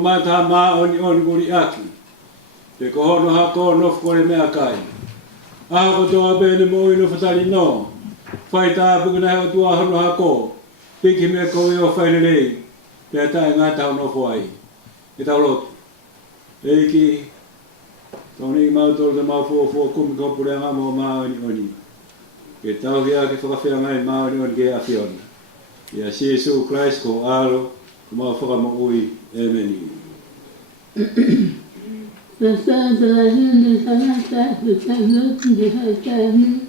mata ma oni guri aki. Te ko hono hako no fkore mea kai. Aha ko toa bene mo ino fatali no. Whai tā pukuna heo tua hono hako. Piki me koe o whaine nei. Pea tae ngāta hono whai. E tau lotu. Eiki. Tōni mau tōru te mau fua kumi kopure ngā mo maa oni. Ke tau hea ke whakawhia ngai maa oni ke a whiona. Ia si Jesu Christ ko alo. Ko mau whakamo ui. Amen. The stars are in the sun, the sun looks in the sun.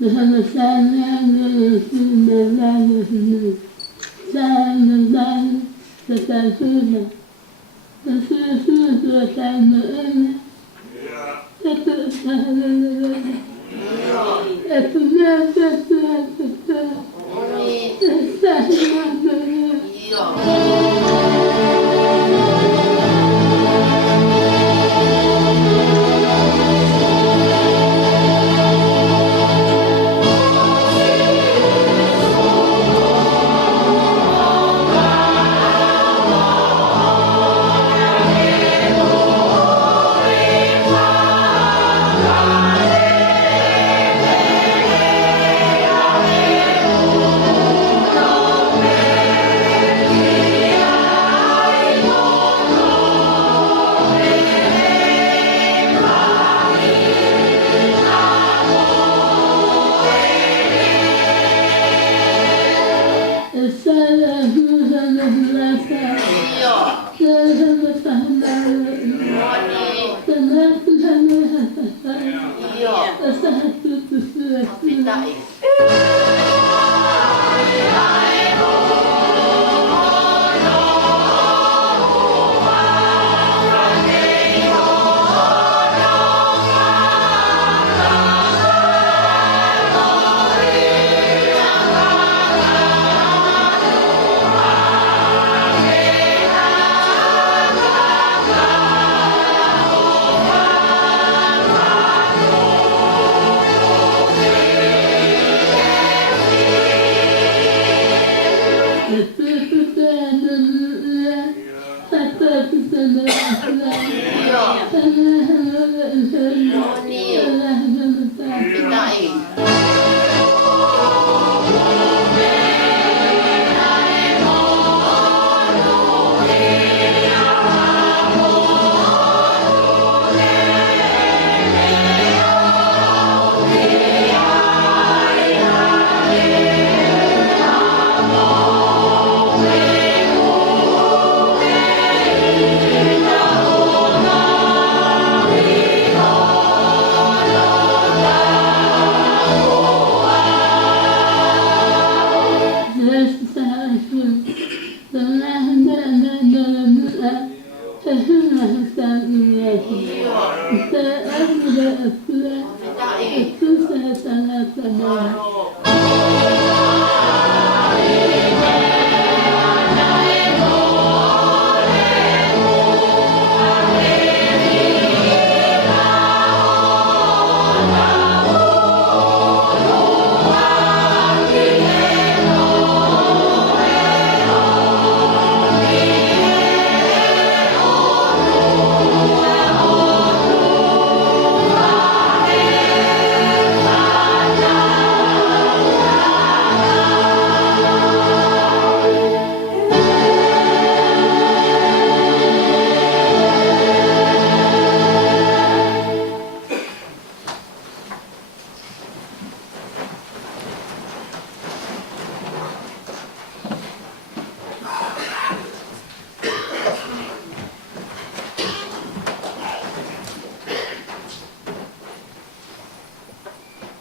The sun is shining and the sun is shining. Shine the sun, the sun shines. The sun shines the sun. The sun shines. It's a man that's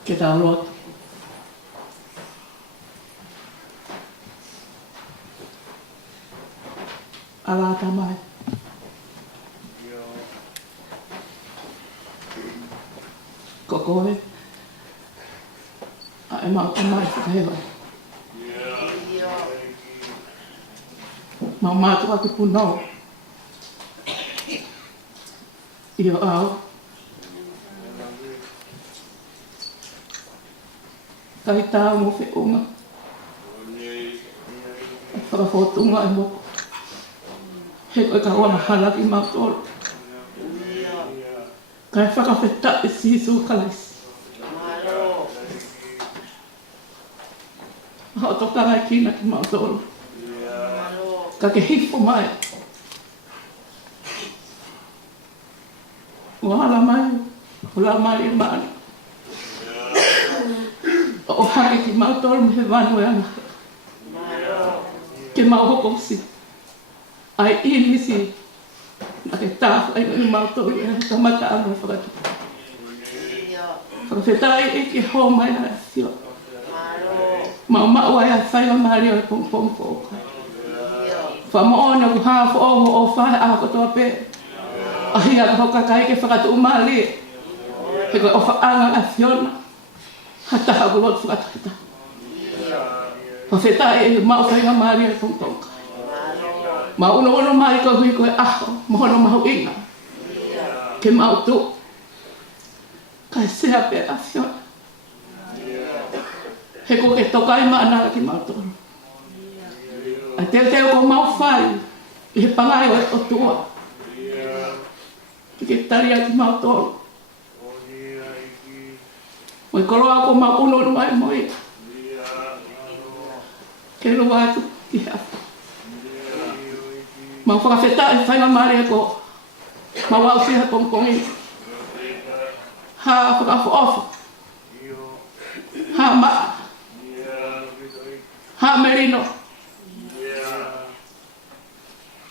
Ke taulotu. Ala tamai. Kokoe. Ai mau tamai whakahewa. Mau mātua ki punau. Io au. Kai tā mo whiunga. Whakafotunga e moko. He koe ka ua mahala ki mautoro. Ka e whakawheta e sisu kalaisi. Hao toka ngai kina ki mautoro. Ka ke hifo mai. Wahala mai, hula mai e maani. O haki ki mautoro me he wanu e ana. Ke mauhoko si. Ai inisi. Na ke tāwha ina i mautoro e ana tamata ana e whakatu. Whakawhetai e ki hō mai na e whio. Ma ua e a whaiwa maari o e pongpong pōka. Whamoona ku hāwha o whahe a kotoa pē. Ahi a hoka kai ke whakatu umali. He koe o whaanga a whiona. Hataha ku lotu whakatata. Whawhetai e mau whaiwa maari o e pongpong. Ma uno mai ko hui koe aho. Mohono mahu inga. Ke mau tu. Kai sea pē a whiona. He ko ke tokai maana ki mautoro. A teo ko mau whai. I he pangai o tua. I ke taria ki mautoro. Moi koroa ko mau uno mai moi. Ke lua atu ki hafa. Mau whakawheta e whainga maare ko. Mau au siha kongkongi. Ha whakawha ofa. Ha maa. Ha merino.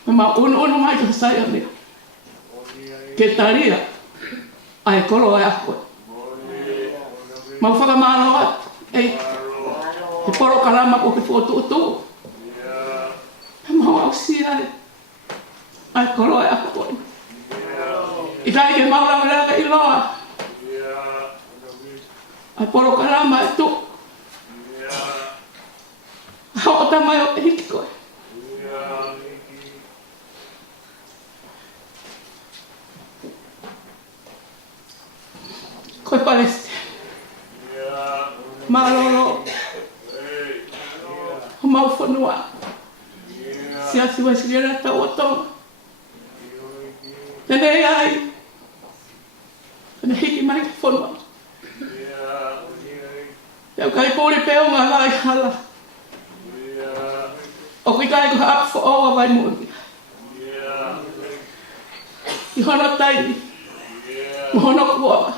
Ma uno mai ka sai ame. Ke taria ai kolo ai ako. Ma whaka mano ei he poro kalama ko ke foto tu. Ma au si ai kolo ai ako. I kai ke maula mala i loa. Ai poro kalama tu. Hao ta mai o hiki koe. Koe paleste. Malolo. O mau whanua. Si asi wa sirera ta o tonga. Tene ai. Tene hiki mai ki whanua. Teo kai pōri peo ngā lai hala. O kui kai ko hap fo oa vai mōni. I hono taini. Mohono kua.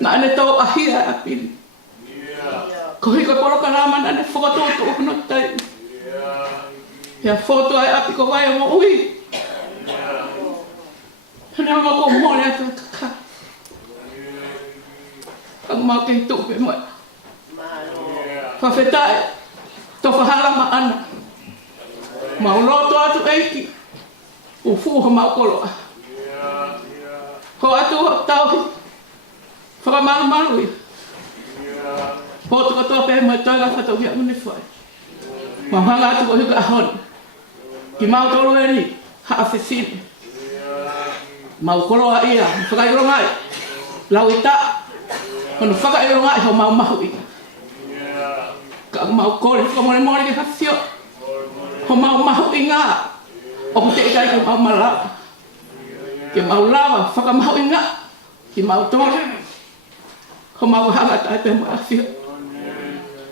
Na ane tau ahia a pini. Ko hiko koroka rama na ane whakatoto o hono taini. Hea whoto ai api ko vai o mo ui. Hane o ko mōne atu kaka. Ang mau kei tupe moe. Whawhetai. Tō whahala ma ana. Mau loto atu eiki. O fuha mau koloa. Ho atu ho tauhi. Whakamaru marui. Pōtu katoa pēhe mai toiga whatau hia mune whai. Mau hanga atu ko huka ahoni. Ki mau tolu e ni. Haa whewhine. Mau koloa ia. Whakairo ngai. Lau i ta. Hono whakairo ngai ho mau mahu ia. Ka mau kore whakamore ke hawhio. Ho mau mahu i ngā. O ku te ikai ke mau malawa. Ke mau lawa whakamahu i ngā. Ki mau tōre. Ho mau hanga tai pe mo hawhio.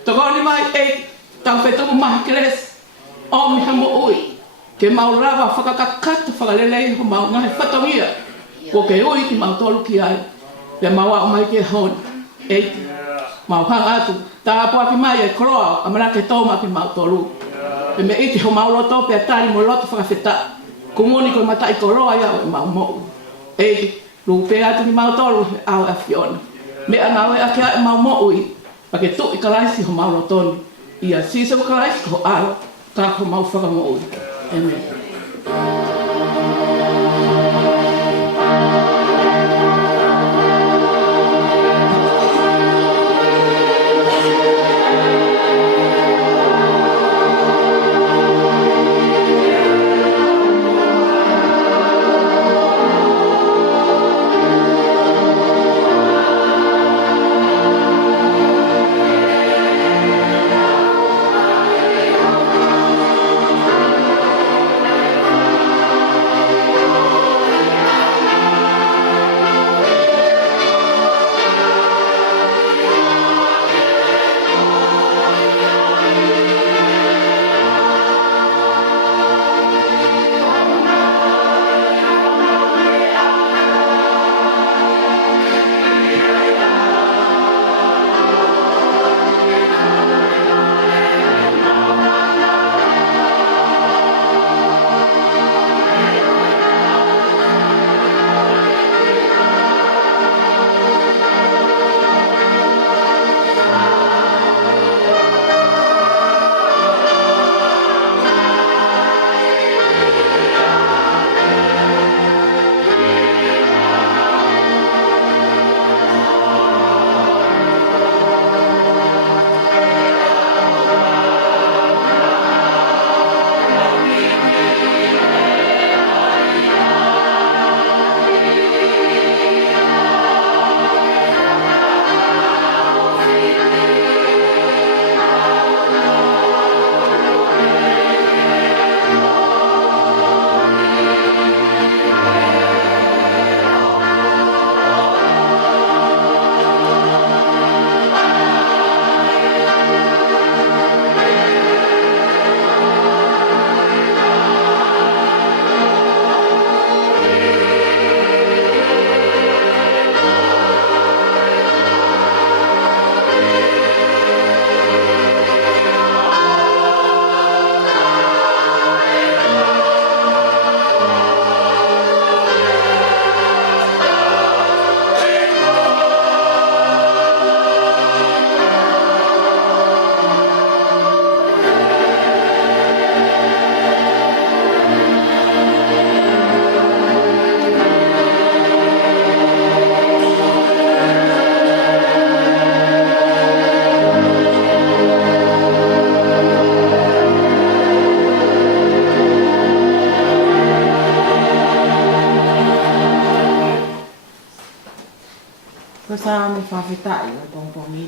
Toko ni mai e tau whetuku mahi keres. O mi hamo ui. Ke mau lawa whakakakata whakalelei ho mau ngahe whatongia. Ko ke ui ki mau tolu ki ai. Pe mau au mai ke honi. Eiti. Mau hanga atu. Tā apua ki mai e koroa, amana ke tōma ki mau tolu. E me iti ho mau loto pe atari mo loto whakawheta. Kumoni ko mata i koroa iau e mau mou. Eiti, rupe atu ki mau tolu au e whiona. Me anawe ake e mau mou i. Pake tu i karaisi ho mau lotoni. Ia sisa ko karaisi ko alo. Tā ko mau whakamou i. Amen. Ko sa me whawhetai o pongpongi.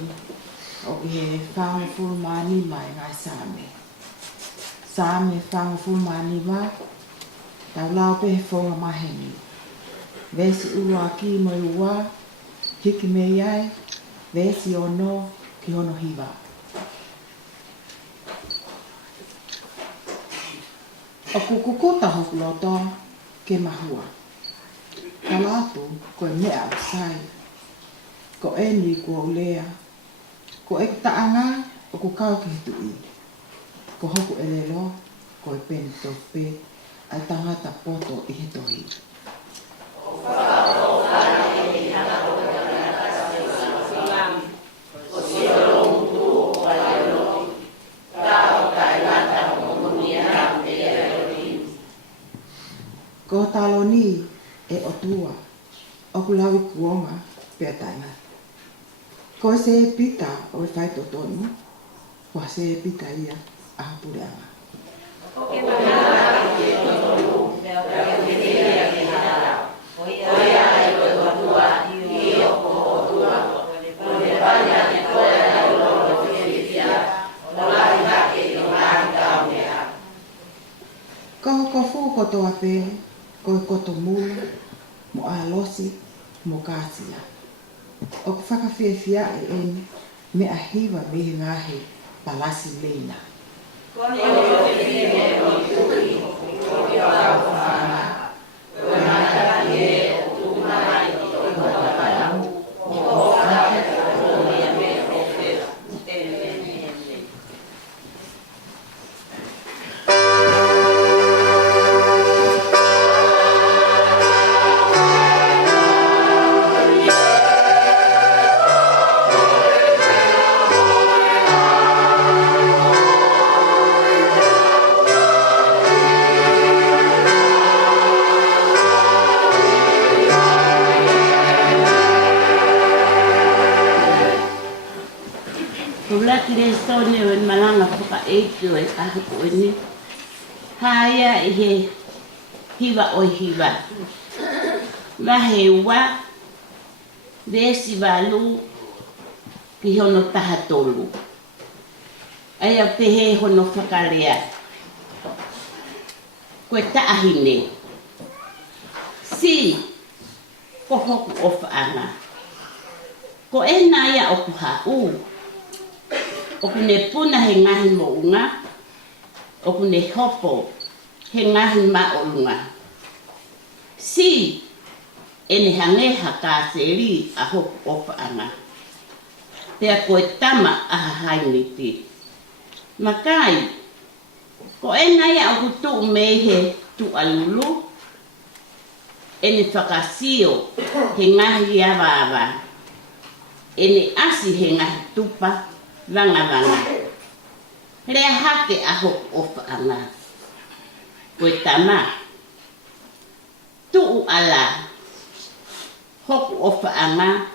O i he whango fulmani mai ngai sāme. Sāme whango fulmani wa. Tau lau pe he whonga maheni. Vesi ua ki mo ua. Hiki me iai. Vesi ono ki hono hiwa. O kukukota hoku loto ke mahua. Ka latu ko e mea sai. Ko e ni ko lea. Ko e taanga o ku kau ki hitui. Ko hoku e lelo ko e peni tope ai tangata poto i he tohi. Ko talo ni e otua. O ku lawi kuonga pea tainga. Ko se e pita o e whai totonu. Ko se e pita ia a hapureanga. Ko fu ko toa pe, ko koto mula, mo alosi, mo kāsia. O ku whakawhiawhia e ene, me a hiwa me he ngahe palasi leina. Kristonia wen malanga puka eitu e kahuku ini. Haya ihe hiwa o hiwa. Mahewa desi walu ki hono taha tolu. Aya pehe hono whakarea. Koe taahine. Si ko hoku o whaanga. Ko e naya o kuhau. O kune puna he ngahi mo unga, o kune hopo he ngahi ma o lunga. Si ene hangeha ka seri a hoku o whaanga. Pea koe tama a hainiti. Makai, ko e naya o kutu mehe tu alulu, ene whakasio he ngahi awawa. Ene asi he ngahi tupa, vanga. Rea hake a hoku o whaanga. Koe tama. Tuu ala. Hoku o whaanga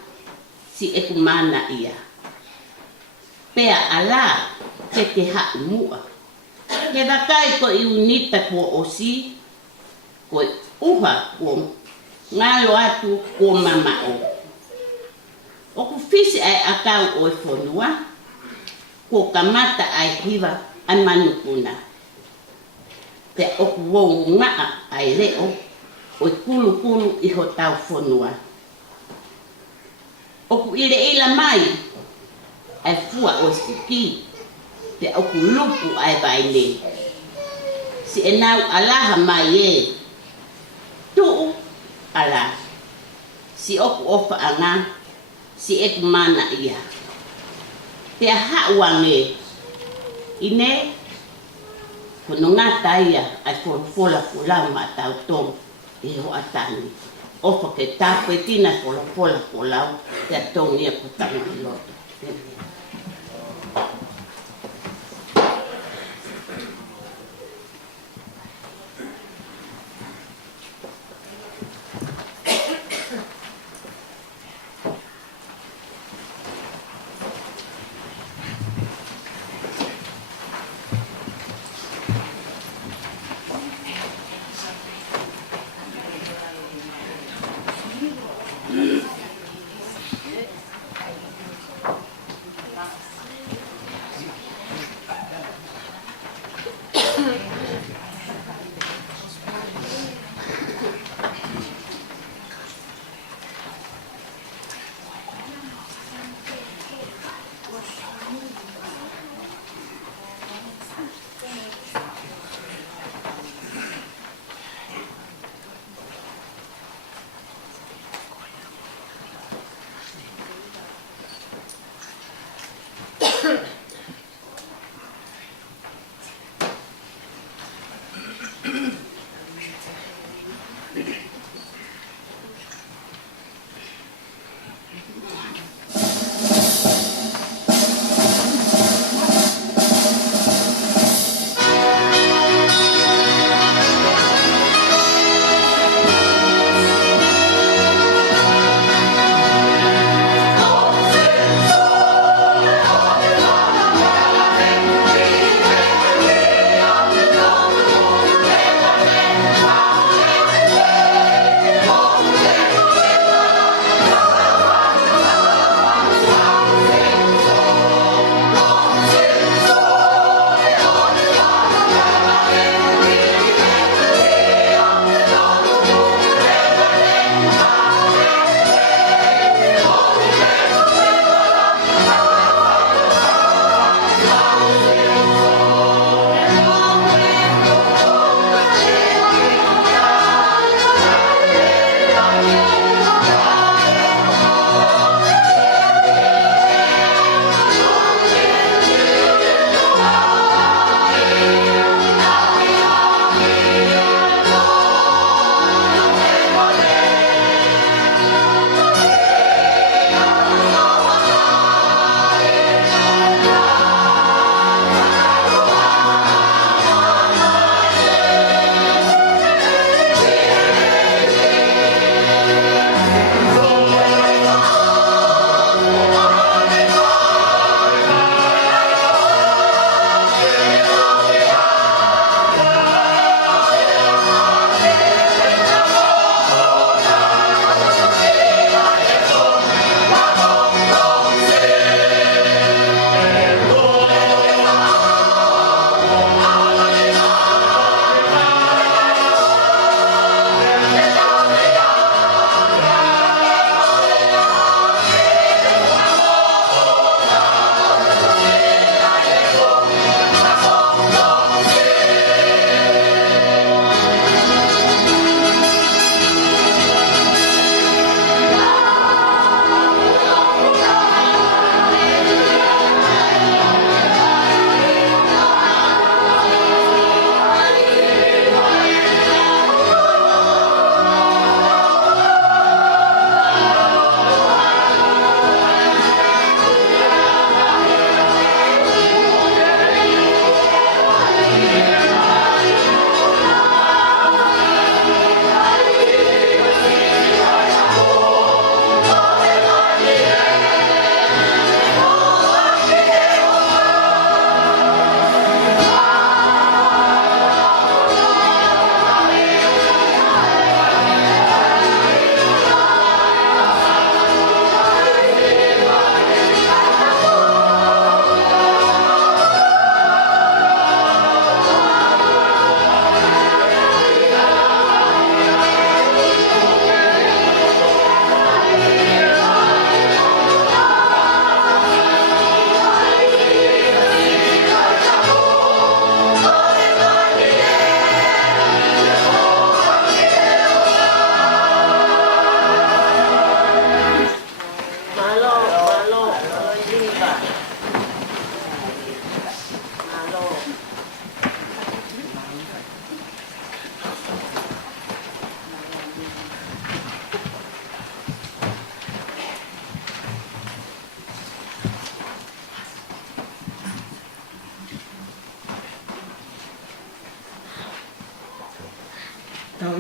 si eku mana ia. Pea ala te te haku mua. He wakai ko i unita kua osi. Koe uha kua ngalo atu kua mamao. Oku fisi ai akau o e whonua. Ko kamata ai hiwa ai manupuna. Te oku wou ngaa ai leo o kulu i ho tau whonua. Oku ire ila mai ai fua o siki. Te oku lupu ai vaile. Si e nau alaha mai e. Tuu ala. Si oku ofa anga. Si eku mana ia. Pea hauange ine kono ngata ia ai fola ma tau tong e ho atani. Ofa ke tapu e tina fola te tong ia ko tanga loto.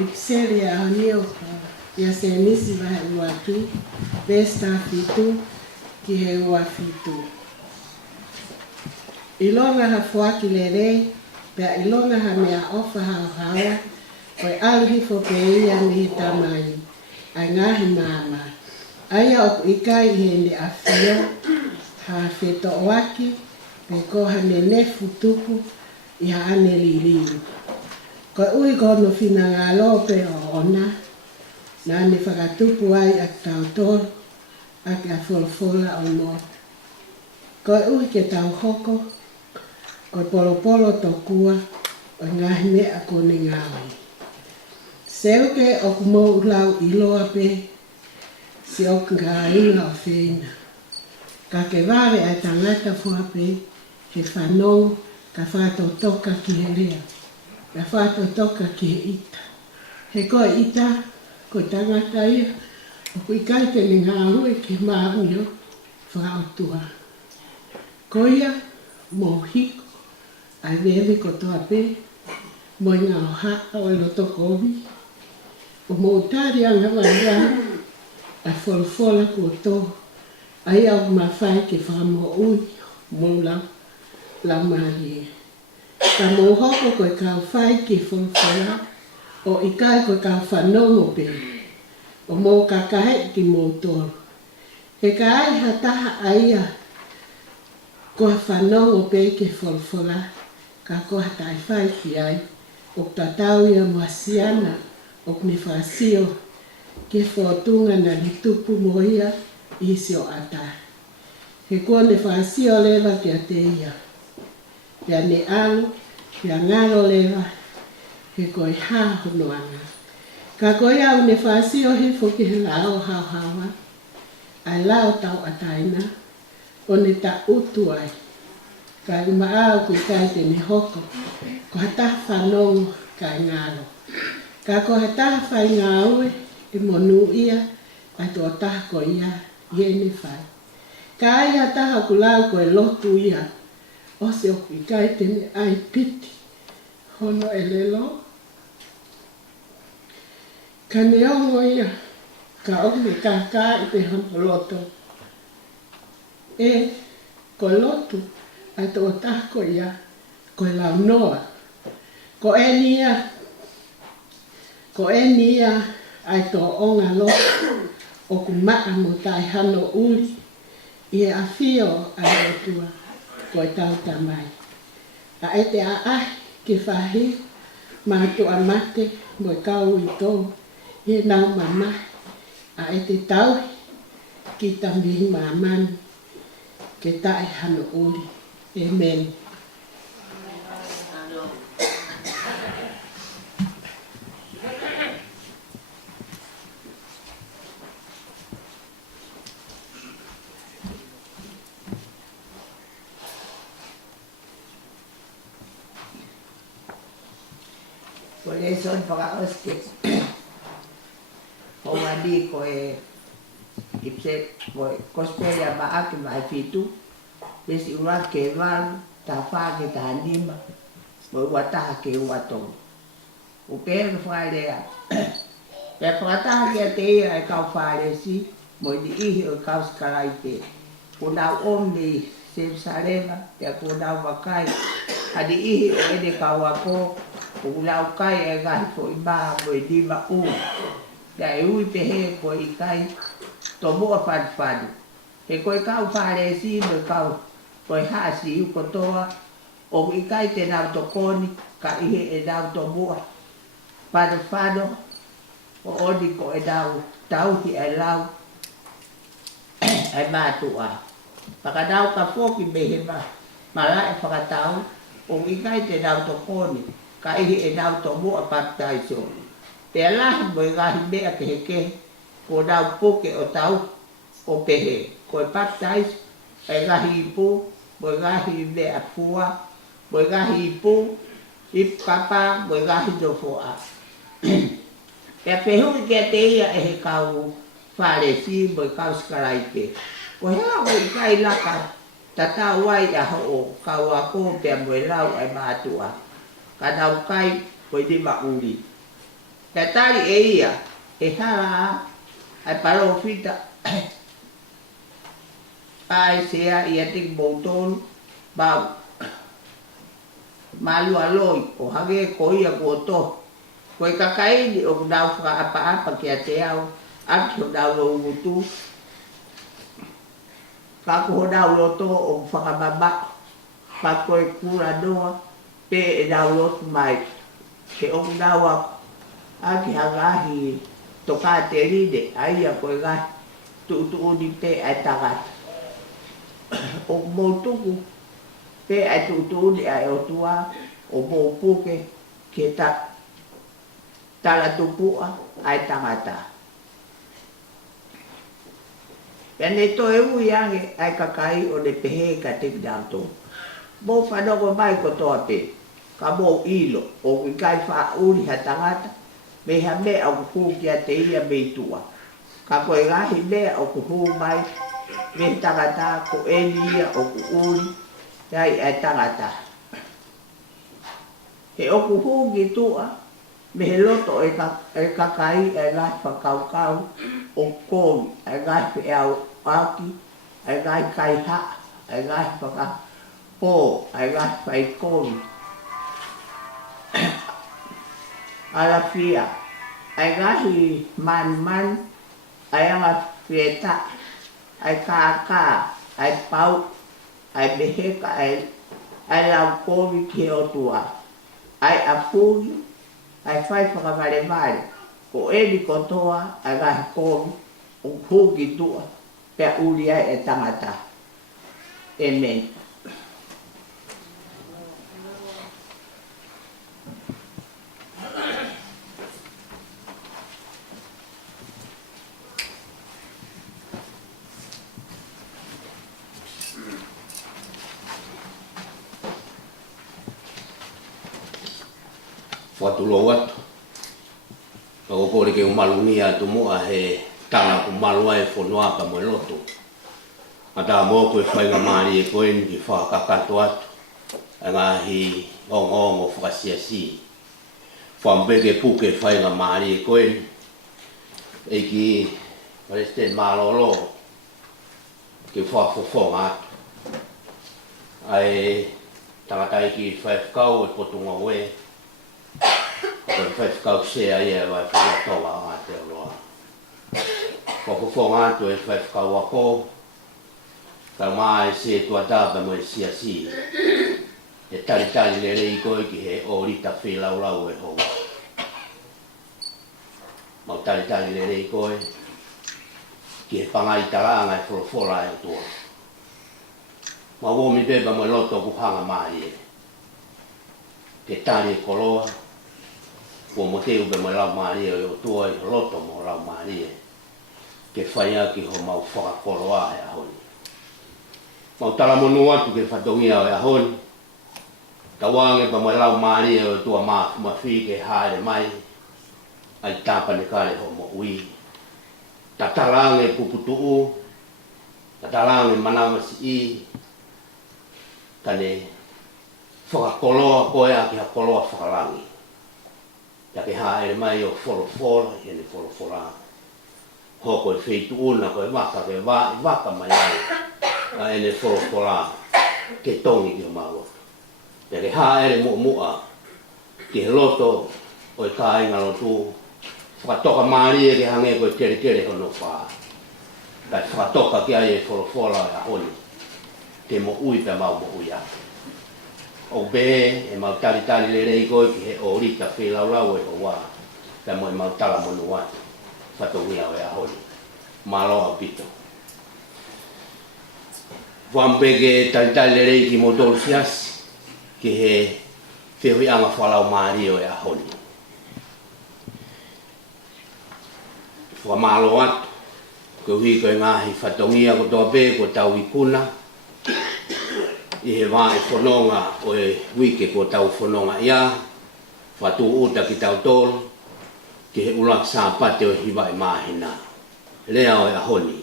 ipseli a hanio ia se nisi vahe uatu, besta fitu, ki he ua fitu. Ilonga ha fuaki lere, pea ilonga ha mea ofa hawa, koi aluhi fo pe ia mihi tamai, ai ngahi mama. Aia oku ikai he ni afio, ha feto waki, pe koha ne nefu tupu, i ha ane liliu. Ko ui kono fina ngā lope o ona, na ane whakatupu ai a tau tōru, a ka wholawhola o mō. Ko ui ke tau hoko, ko polo polo to kua, o ngahi mea kone ngāwi. Seuke o kumo ulau iloa pe, si o ngā inga o whina. Ka ke wāwe ai tangata fua pe, he whanau, ka whātou toka ki he rea. Ka whātou toka ki he ita. He koe ita, ko tangata ia, o kui kaite ni ngā hui ke maunio, whakaotua. Ko ia, mō hiko, ai wewe ko toa pe, mo i ngā haka o loto kovi, o mō tari anga wanga, a wholawhola ko tō, ai au mawhai ke whamo ui, mō lau marie. Ka mō hoko koe kau whai ke wholawhola, o i kai koe kau whanongo pe, o mō kakahe ki mō tōru. He ka ai hataha aia, koe whanongo pe ke wholawhola, ka koe tai whai ki ai, o tatau ia moasiana, o me whasio, ke whotunga na ni tupu mo ia, isi o ata. He koe ne whasio lewa ki a te ia. Pea ne alu, pea ngaro lewa, he koe hā honoanga. Ka koe au ne whasio he whoki he lao hau hawa, ai lao tau ataina, o ne ta utu ai. Ka uma au kui kai te ne hoko, ko hata whanongo kai ngaro. Ka ko hata whai ngā ue, e monu ia, ai tō taha ko ia, ie ne whai. Ka ai hata ku lau ko e lotu ia, o se o kui kai te ne ai piti, hono e lelo. Ka ne ongo ia, ka ome ka i te hono loto. E, ko lotu, ai tō taha ko ia, ko e lau noa. Ko e nia, ai tō onga loto, o ku maa mo tai hano uli, i e awhio ai rotua, ko e tau tamai. A e te a ke whahi, mātu a mate, mo e kau i tō, i e nau mama, a e te tau, ki tambihi mamani, ke tai hano uli. Amen. Boleh son whakaoste. Hongadi koe ipse koe kosperia maaki mai fitu. Esi ura ke waru, ta wha ke ta anima. Mo wataha ke uatongo. O pēra whaelea. Pea whakataha kia te ia e kau whaele si. Mo i ihi o kau skarai te. Ko nau omni Jerusalema. Pea ko nau wakai. Hadi ihi o ene kau ako. Ko ulau kai e gahi ko i maa mo i lima u. Pea e ui pehe ko i kai. To mua whadu. He koe kau whaele si mo kau. Koe haasi uko toa, o i kai te nau to koni, ka ihe e nau to mua. Whano, o oni ko e nau tauhi e lau, e mātua. Paka nau ka whoki mehe ma la e whakatau, o i kai te nau to koni, ka ihe e nau to mua baptaiso. Pea lahi mo i gahi mea ke heke, ko nau puke o tau, o pehe, ko e baptaiso, e gahi ipu, mo gahi mea fua, mo gahi ipu, i papa, mo gahi do fua. Pea pehui kia te ia e he kau whare si, mo kau skaraike. Ko hea mo i kai laka, tatau wai a ho kau ako pea mo lau ai mātua. Ka nau kai, mo i lima uri. Te tari e ia, e haa, ai paro fita. Ai sea ia tiki boutonu, bau. Malu aloi, o hage ko ia ko to. Koe kakaini o dau whaka apa ki a te au, aki o dau lo utu. Kako ho dau lo to o whakababa, pa koe kura doa, pe e dau lo tu mai. Ke o dau ako, aki hagahi toka te ride, aia koe gahi, tu uni pe ai tagata. O moutuku, pe ai tu uni ai o tua, o moupuke, ke tala tupua, ai tagata. Pene to e ui ange ai kakai o le pehe ka te pidauto. Mo whanoko mai ko toa pe, ka mo ilo, o kui kai wha uri ha tangata, me ha mea o kuhu ki a te ia me tua. Ka koe gahi mea o kuhu mai, me tangata ko eni ia o ku uri, tai ai tangata. He o kuhu ki tua, me he loto e kakai e gai whakaukau o kōmi, e gai pe au aki, e gai kai ha, e gai whakapō, e gai whai kōmi. Ala fia, e gai man, e anga whieta, e kākā, e pau, e meheka, e lau kōmi ki o tua, e afugi, ai whai whakawale vare, ko eni kotoa, ai gahi kōmi, o hūki tua, pia uri ai e tangata. Amen. Watulo watu. Ako pori ke umalunia tu mua he tala ku malua e fonua ka mo loto. Ata mo ko fai nga mari e ko en ki fa ka ka to atu. Nga hi ong o fasiasi. Fambe ke pu ke fai nga mari e ko en e ki pareste malolo ke fa fo atu. Ai tangata ki fai kau e potunga we. Kon fai kau se ai e vai fa to la te loa. Ko fo ngatu e fai kau ako. Ka mai se tua tapa mo si. E tali le rei ko ki he orita fi lau e ho. Mau tali le rei ko ki he pangai taranga e fora e tua. Ma wo mi beba mo loto ku hanga mai. Ke tali koloa. Ko mo te ube mo lau maria o tua i loto mo lau maria. Ke whaia ki ho mau whakakoroa e ahoni. Mau tala monu atu ke whatongia o e ahoni. Tawange pa mo lau maria o tua ma whi ke haere mai. Ai tāpane kare ho mo ui. Tatalange puputuu. Tatalange manama si i. Kane whakakoloa koe a ki ha koloa whakalangi. Ya ke haere mai o folo e ne folo. Hoko e feitu una ko e waka ke waka mai ai. A e ne folo ke tongi ki o malo. Ya ke haere mua ki he loto o e ka inga lotu. Whakatoka maari e ke hange ko e tere hono wha. Kai whakatoka ki ai e folo e ahoni. Te mo ui pe mau mo ui a. O be e mau tali le rei koi ki he orita whi lau e o wā. Ka mo e mau tala monu atu. Whatongia o e ahoni. Malo au pito. Wambege tali le rei ki mo dolsias. Ki he whihui anga whalau maari o e ahoni. Whamalo atu. Ko hui koe ngahi whatongia ko toa be ko tau ikuna. I he wā e whanonga o e wike ko tau whanonga ia. Whatu uta ki tau tolu. Ki he ulak sāpate o hiwa e māhina. Lea o e ahoni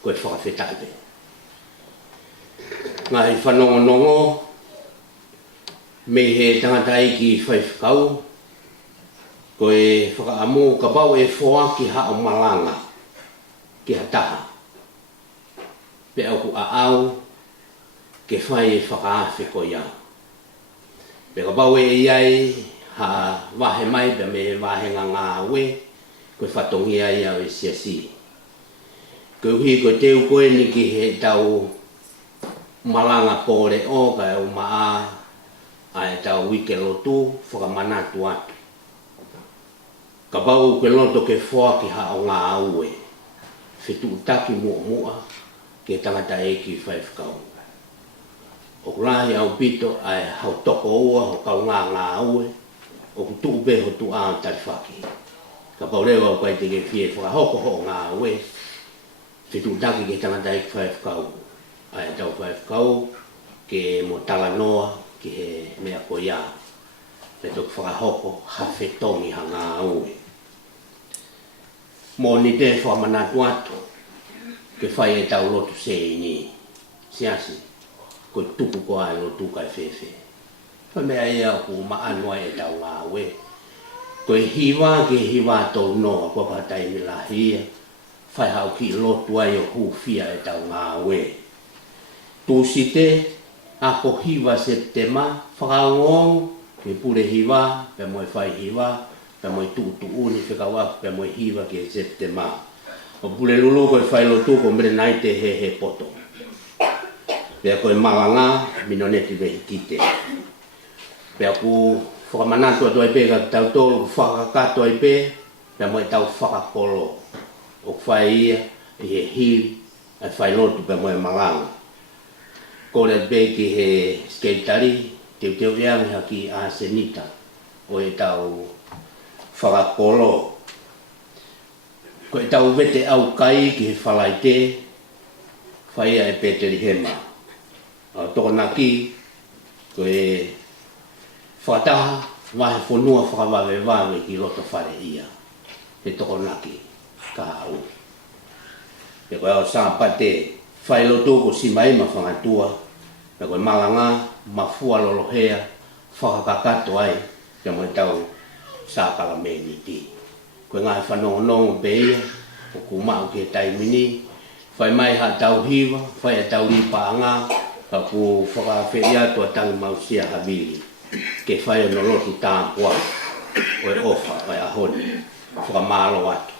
ko e whakawhetaipe. Ngahi whanonga nongo. Me he tangatai ki whaifkau. ko e whakaamu ka bau e whoa ki hao malanga ki hataha. Pe au ku au ke whai e whakaafe ko iau. Pe ka bau e iai ha wahe mai pe me wahe ngā we ko whatongi ai au e siasi. Ko hui ko teu koe ni ki he tau malanga kore o ka au maa ai tau wike lotu whakamanatu atu. Ka bau ke loto ke whoa ki hao ngā aue. Whitu utaki mua ke tangata e ki whaifkau. O kurahi au pito ai hau toko ua ho kau ngā aue. O kutu upe ho tu a tarifaki. Ka bau reo au kai te ke fie whakahoko ho ngā aue. Whitu utaki ke tangata e ki whaifkau. Ai tau whaifkau ke mo tala noa ki he mea ko ia. Le tuk whakahoko hawhetongi ha ngā aue. Mo ni te whamanatu atu, ke whai e tau lotu se ni. Siasi, ko tuku ko ai lotu kai whewhe. Whai mea ia ku maanua e tau ngā aue. Ko e hiwa ke hiwa tau noa kwa patai mi lahia. Whai hau ki lotu ai o hufia e tau ngā aue. Tūsite, ako hiwa septema, whakaongongu, ke pure hiwa, pe moe whai hiwa, pe moe tuuni whikawaku, pe moe hiwa ke septema. O pure lulu koe whai lotu ko mire nai te he poto. Pea koe malanga, minoneti vehi kite. Pea ku whakamanatu atu ai pe, ka tau tolu ku whakakato ai pe, pe moe tau whakakolo. O whai ia, i he hiwi, ai whai lotu pe moe malanga. Kore be ki he skaitari, teu iangi haki a senita, o e tau whakakolo. Ko e tau vete au kai ki he whalaite, whaia e Peteri Hema. Toko naki, ko e whakataha, wahe whanua whakawawe ki roto whare ia. He toko naki, ka au. E koe au sāpate, whailoto ko si mai ma whangatua, na koe malanga, mafua lolohea, whakakato ai, kia moe tau sākala meni ti. Koe ngai whanongonongo beia, o ku mau ke taimini, whai mai ha tau hiwa, whai a tau ripa anga, ka ku whakawheri atua tangi mausia habili, ke whai o nolotu tāpua, o e ofa, whai ahoni, whakamalo atu.